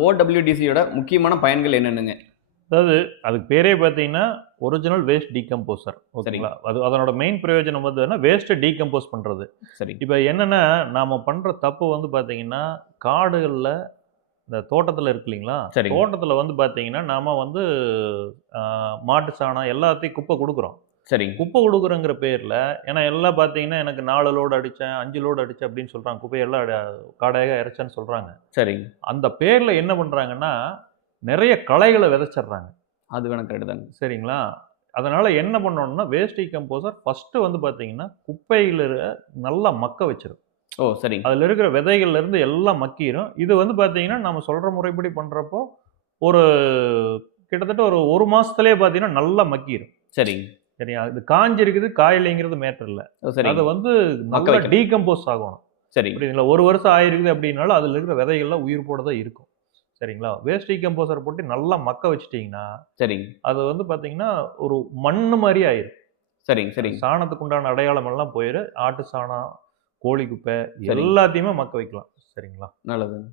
ஓடபிள்யூடிசியோட முக்கியமான பயன்கள் என்னென்னங்க? அதாவது அதுக்கு பேரே பார்த்தீங்கன்னா, ஒரிஜினல் வேஸ்ட் டீகம்போசர். சரிங்க. ஓகேங்களா? அதனோட மெயின் பிரயோஜனம் வந்து வேஸ்ட்ட டீகம்போஸ் பண்றது. சரி. இப்ப என்னன்னா, நாம பண்ற தப்பு வந்து பார்த்தீங்கன்னா, காடுகள்ல இந்த தோட்டத்துல இருக்கு இல்லைங்களா? சரிங்க. தோட்டத்துல வந்து பார்த்தீங்கன்னா, நாம வந்து அ மாட்டு சாணம் எல்லாத்தையும் குப்பை குடுக்குறோம். சரிங்க. குப்பை குடுக்குறோங்கிற பேர்ல ஏன்னா எல்லாம் பார்த்தீங்கன்னா, எனக்கு 4 லோடு அடிச்சேன், 5 லோடு அடிச்சேன் அப்படின்னு சொல்றாங்க. குப்பையெல்லாம் காடையாக இறைச்சேன்னு சொல்றாங்க. சரிங்க. அந்த பேர்ல என்ன பண்றாங்கன்னா, நெறைய களைகள விதைச்சர்றாங்க. அது வேணா கரெக்ட் தாங்க. சரிங்களா? அதனால என்ன பண்ணணும்னா, வேஸ்ட் டீகம்போசர் ஃபர்ஸ்ட்டு வந்து பார்த்தீங்கன்னா, குப்பையில நல்லா மக்க வச்சுரும். ஓ! சரிங்க. அதில இருக்கிற விதைகள்ல இருந்து எல்லாம் மக்கிரும். இது வந்து பார்த்தீங்கன்னா, நம்ம சொல்ற முறைப்படி பண்றப்போ, ஒரு கிட்டத்தட்ட ஒரு 1 மாசத்திலேயே பார்த்தீங்கன்னா, நல்லா மக்கிரும். சரிங்க. சரியா? இது காய்ஞ்சிருக்குது, காயலைங்கிறது மேட்டர் இல்ல. ஓ! அது சரிங்க. வந்து மக்க நல்லா வைக்கணும். டீகம்போஸ் ஆகணும். சரிங்க. புரியுதுங்களா? 1 வருஷம் ஆயிருக்குது அப்படின்னாலும், அதில இருக்கிற விதைகள்லாம் உயிர்ப்போட தான் இருக்கும். சரிங்களா? வேஸ்ட் டீகம்போசர் போட்டு நல்லா மக்க வச்சுட்டீங்கன்னா, சரிங்க. அது வந்து பார்த்தீங்கன்னா, ஒரு மண்ணு மாரி ஆயிரும். சரிங்க. சரிங்க. சாணத்துக்கு உண்டான அடையாளம் எல்லாம் போயிரும். ஆட்டு சாணம், கோழி குப்பை சரிங்க. எல்லாத்தையுமே மக்க வைக்கலாம். சரிங்களா? நல்லதுங்க.